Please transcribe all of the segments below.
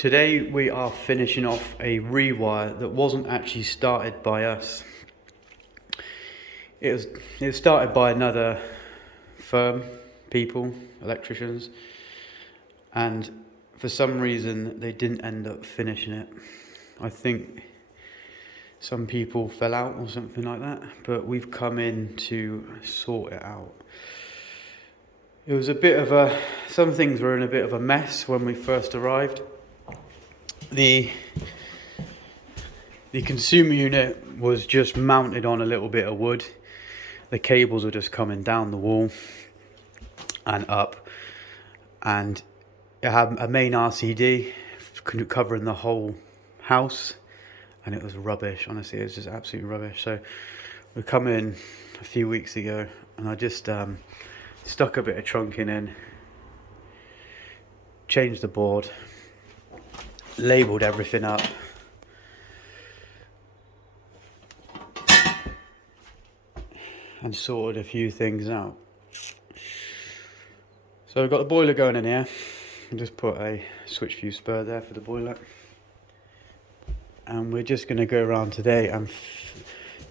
Today we are finishing off a rewire that wasn't actually started by us. It was started by another firm, people, electricians, and for some reason they didn't end up finishing it. I think some people fell out or something like that, but we've come in to sort it out. It was some things were in a bit of a mess when we first arrived. The consumer unit was just mounted on a little bit of wood. The cables were just coming down the wall and up, and it had a main RCD covering the whole house, and it was rubbish. Honestly, it was just absolutely rubbish. So we come in a few weeks ago, and I just stuck a bit of trunking in, changed the board, labelled everything up, and sorted a few things out. So we've got the boiler going in here. I just put a switch fuse spur there for the boiler, and we're just going to go around today and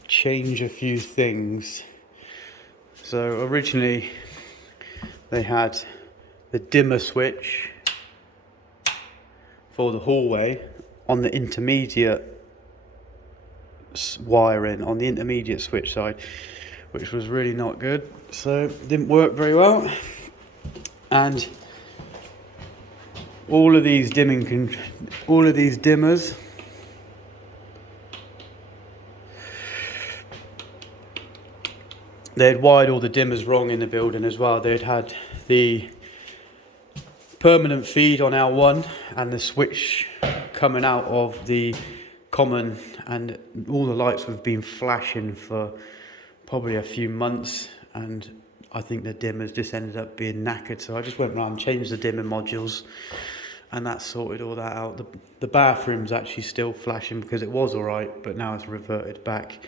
change a few things. So originally they had the dimmer switch for the hallway on the intermediate wiring, on the intermediate switch side, which was really not good, so it didn't work very well. And all of these dimmers, they had wired all the dimmers wrong in the building as well. They'd had the permanent feed on L1 and the switch coming out of the common, and all the lights have been flashing for probably a few months, and I think the dimmers just ended up being knackered. So I just went around and changed the dimmer modules, and that sorted all that out. The bathroom's actually still flashing because it was alright, but now it's reverted back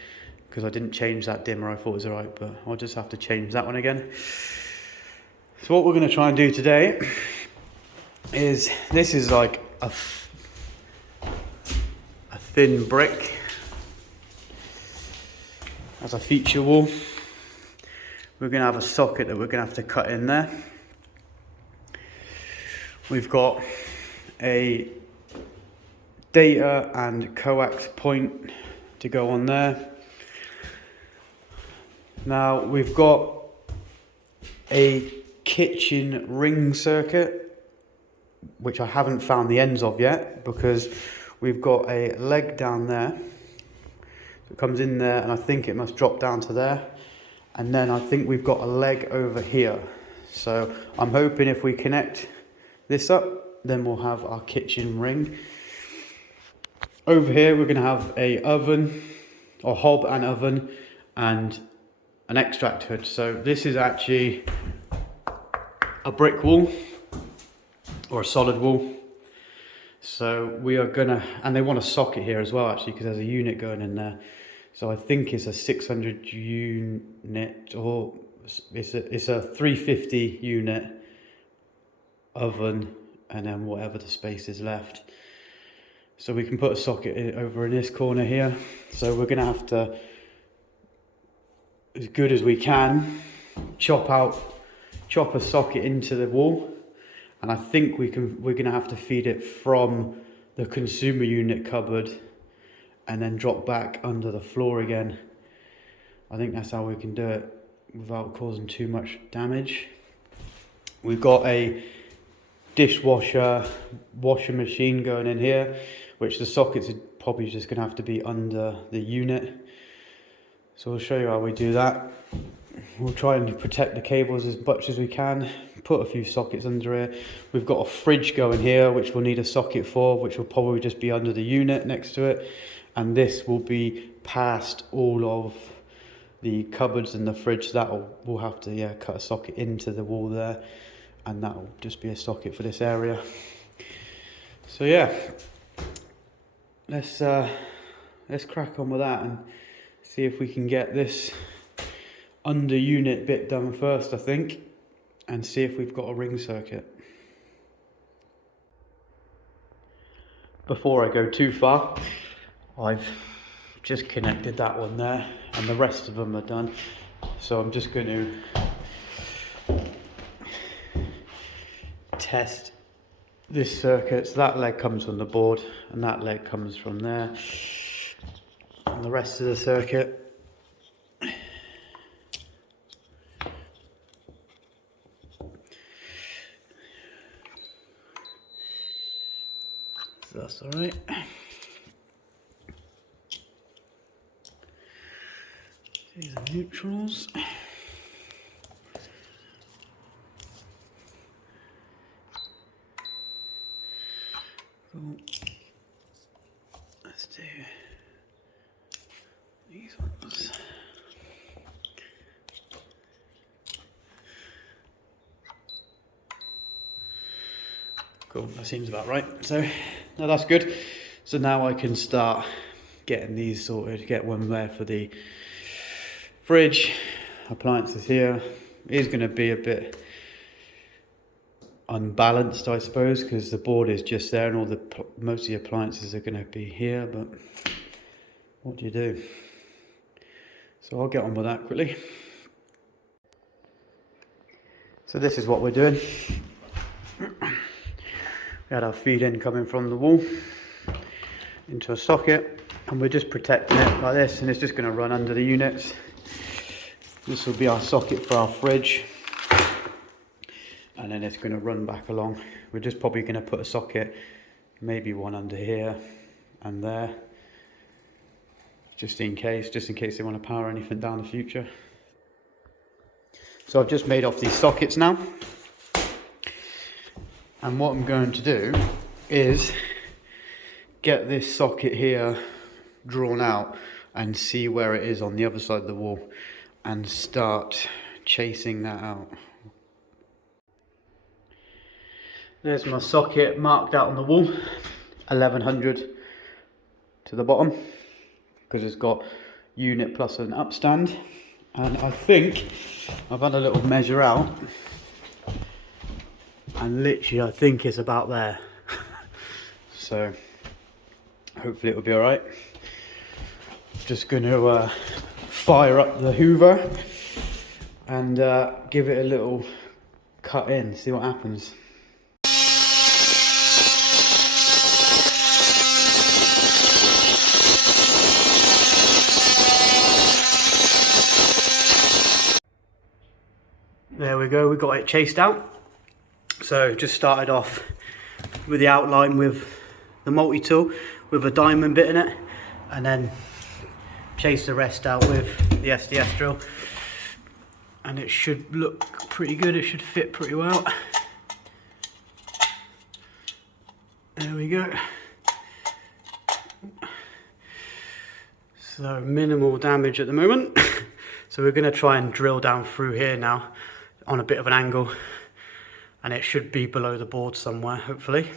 because I didn't change that dimmer. I thought it was alright, but I'll just have to change that one again. So what we're going to try and do today is, this is like a thin brick as a feature wall. We're going to have a socket that we're going to have to cut in there. We've got a data and coax point to go on there. Now we've got a kitchen ring circuit, which I haven't found the ends of yet, because we've got a leg down there. It comes in there, and I think it must drop down to there. And then I think we've got a leg over here. So I'm hoping if we connect this up, then we'll have our kitchen ring. Over here we're going to have a oven, or hob and oven, and an extract hood. So this is actually a brick wall, or a solid wall. So we are gonna, and they want a socket here as well actually, because there's a unit going in there. So I think it's a 600 unit, or it's a 350 unit oven, and then whatever the space is left. So we can put a socket over in this corner here. So we're gonna have to, as good as we can, chop a socket into the wall, and I think we're gonna have to feed it from the consumer unit cupboard and then drop back under the floor again. I think that's how we can do it without causing too much damage. We've got a dishwasher, washing machine going in here, which the sockets are probably just gonna have to be under the unit. So we'll show you how we do that. We'll try and protect the cables as much as we can, put a few sockets under here. We've got a fridge going here, which we'll need a socket for, which will probably just be under the unit next to it. And this will be past all of the cupboards and the fridge. So we'll have to cut a socket into the wall there, and that will just be a socket for this area. So yeah, let's crack on with that and see if we can get this under unit bit done first, I think, and see if we've got a ring circuit. before I go too far, I've just connected that one there, and the rest of them are done. So I'm just going to test this circuit. So that leg comes from the board, and that leg comes from there, and the rest of the circuit. So that's all right. These are neutrals. Cool. Let's do these ones. Cool, that seems about right. So, no, that's good. So now I can start getting these sorted, get one there for the fridge, appliances here. It is going to be a bit unbalanced, I suppose, because the board is just there and all the most of the appliances are going to be here, but what do you do? So I'll get on with that quickly. So this is what we're doing. We had our feed in coming from the wall into a socket, and we're just protecting it like this, and it's just going to run under the units. This will be our socket for our fridge, and then it's going to run back along. We're just probably going to put a socket, maybe one under here and there, just in case they want to power anything down in the future. So I've just made off these sockets now, and what I'm going to do is get this socket here drawn out and see where it is on the other side of the wall and start chasing that out. There's my socket marked out on the wall, 1100 to the bottom, because it's got unit plus an upstand, and I think I've had a little measure out, and literally I think it's about there. So hopefully it'll be all right. Just going to fire up the Hoover and give it a little cut in, see what happens. There we go, we got it chased out. So just started off with the outline with the multi-tool with a diamond bit in it, and then chase the rest out with the SDS drill, and it should look pretty good. It should fit pretty well. There we go. So minimal damage at the moment. So we're going to try and drill down through here now on a bit of an angle, and it should be below the board somewhere, hopefully.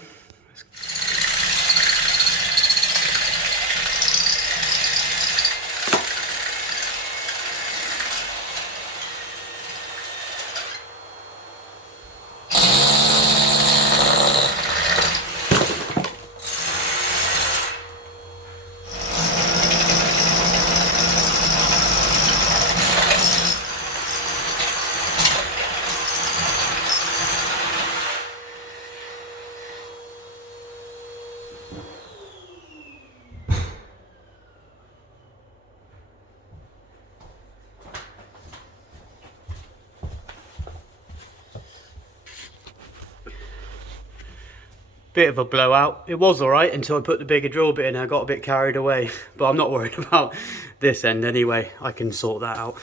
Bit of a blowout. It was alright until I put the bigger drill bit in and I got a bit carried away. But I'm not worried about this end anyway. I can sort that out.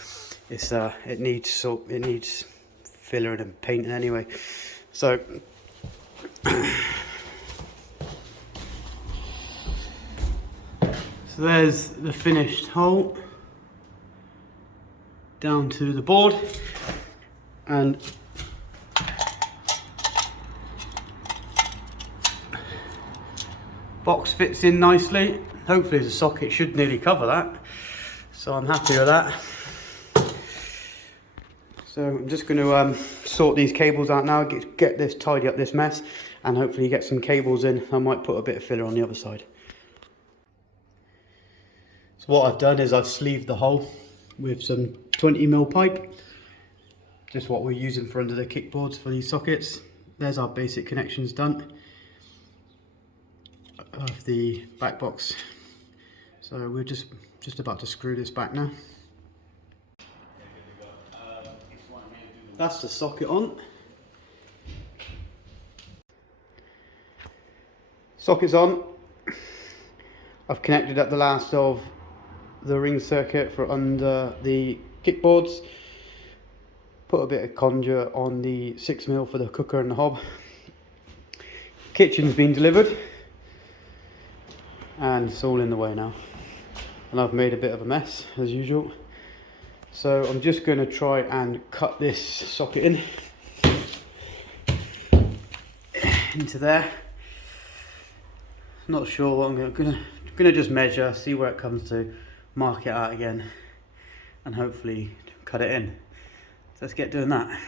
It's it needs filling and painting anyway. So there's the finished hole down to the board, and box fits in nicely. Hopefully the socket should nearly cover that, so I'm happy with that. So I'm just going to sort these cables out now, get this, tidy up this mess, and hopefully get some cables in. I might put a bit of filler on the other side. So what I've done is I've sleeved the hole with some 20mm pipe, just what we're using for under the kickboards for these sockets. There's our basic connections done of the back box. So we're just about to screw this back now. That's the socket on. Socket's on. I've connected up the last of the ring circuit for under the kickboards. Put a bit of conduit on the 6mm for the cooker and the hob. Kitchen's been delivered and it's all in the way now, and I've made a bit of a mess as usual. So I'm just going to try and cut this socket in into there. Not sure what I'm gonna just measure, see where it comes to, mark it out again, and hopefully cut it in. So let's get doing that.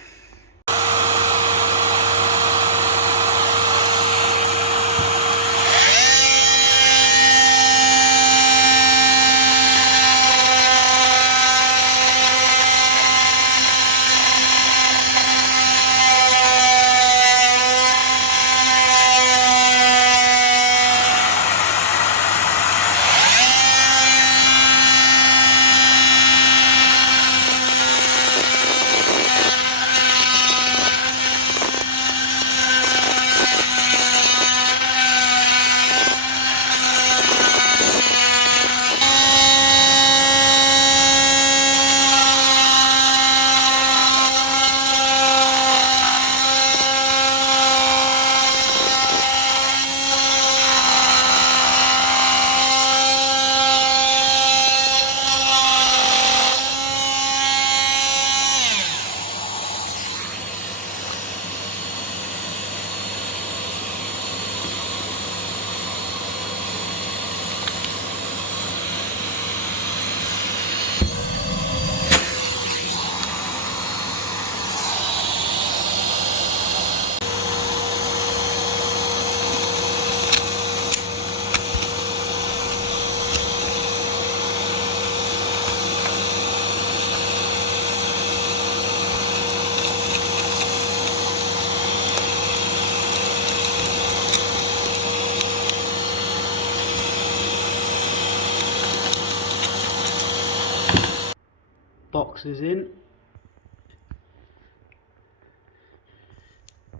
Box is in.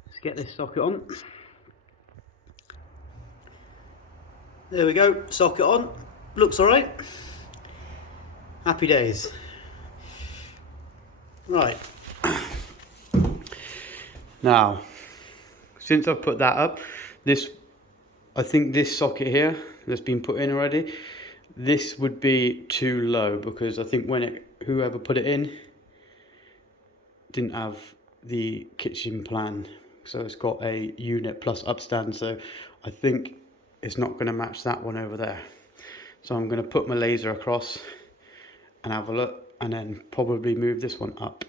Let's get this socket on. There we go, socket on. Looks alright. Happy days. Right. Now, since I've put that up, I think this socket here that's been put in already, this would be too low, because I think whoever put it in didn't have the kitchen plan, so it's got a unit plus upstand, so I think it's not going to match that one over there. So I'm going to put my laser across and have a look, and then probably move this one up.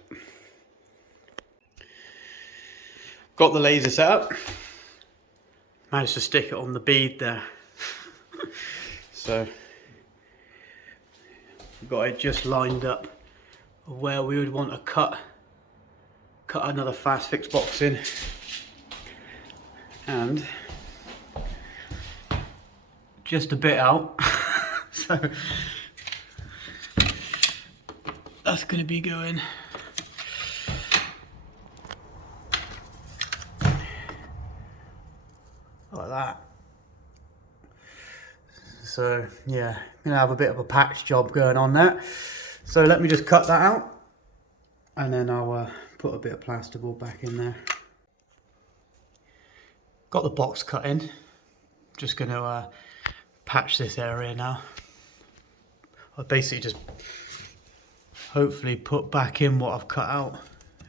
Got the laser set up, managed to stick it on the bead there. So we've got it just lined up where we would want to cut another fast fix box in, and just a bit out. So that's going to be going like that. So yeah, gonna have a bit of a patch job going on there. So let me just cut that out, and then I'll put a bit of plasterboard back in there. Got the box cut in. Just gonna patch this area now. I'll basically just hopefully put back in what I've cut out,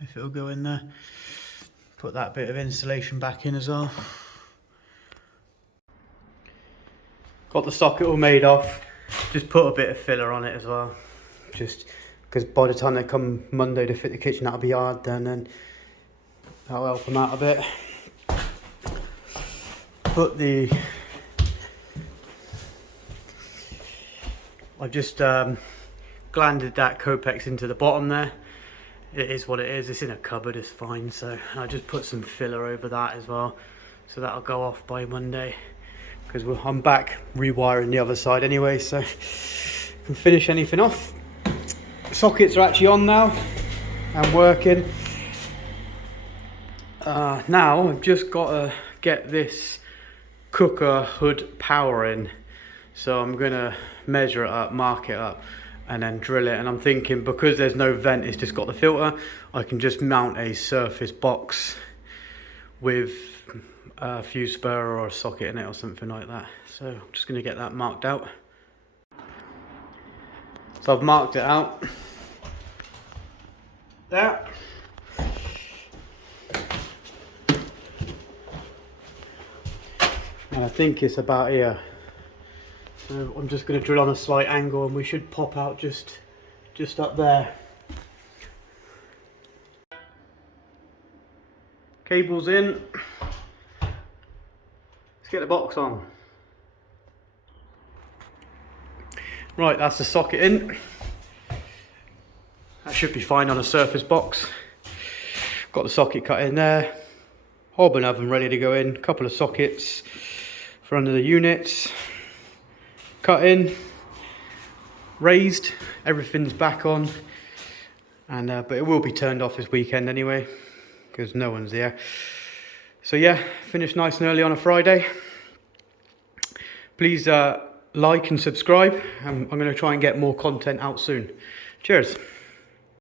if it'll go in there. Put that bit of insulation back in as well. Got the socket all made off. Just put a bit of filler on it as well. Just because by the time they come Monday to fit the kitchen, that'll be hard then, and that'll help them out a bit. put the... I've just glanded that Copex into the bottom there. It is what it is, it's in a cupboard, it's fine. So I just put some filler over that as well. So that'll go off by Monday. Because I'm back rewiring the other side anyway, so I can finish anything off. Sockets are actually on now and working. Now I've just got to get this cooker hood power in. So I'm going to measure it up, mark it up, and then drill it. And I'm thinking, because there's no vent, it's just got the filter, I can just mount a surface box with a fuse spur or a socket in it or something like that. So I'm just going to get that marked out. So I've marked it out there. And I think it's about here. So I'm just going to drill on a slight angle and we should pop out just up there. Cables in. Let's get the box on. Right, that's the socket in. That should be fine on a surface box. Got the socket cut in there. Hob and oven ready to go in. Couple of sockets for under the units. Cut in. Raised. Everything's back on. And but it will be turned off this weekend anyway, because no one's here. So yeah, finished nice and early on a Friday. Please like and subscribe. I'm going to try and get more content out soon. Cheers.